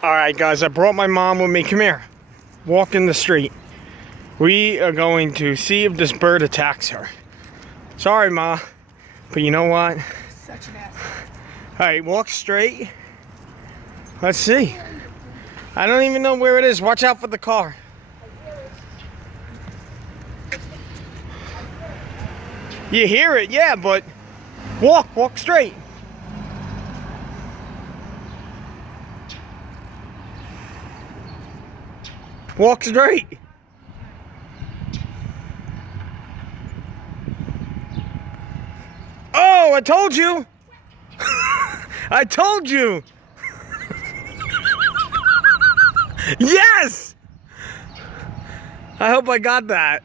Alright guys, I brought my mom with me. Come here. Walk in the street. We are going to see if this bird attacks her. Sorry, Ma. But you know what? Such an asshole. Alright, walk straight. Let's see. I don't even know where it is. Watch out for the car. You hear it, yeah, but walk straight. Walk straight. Oh, I told you. I told you. Yes. I hope I got that.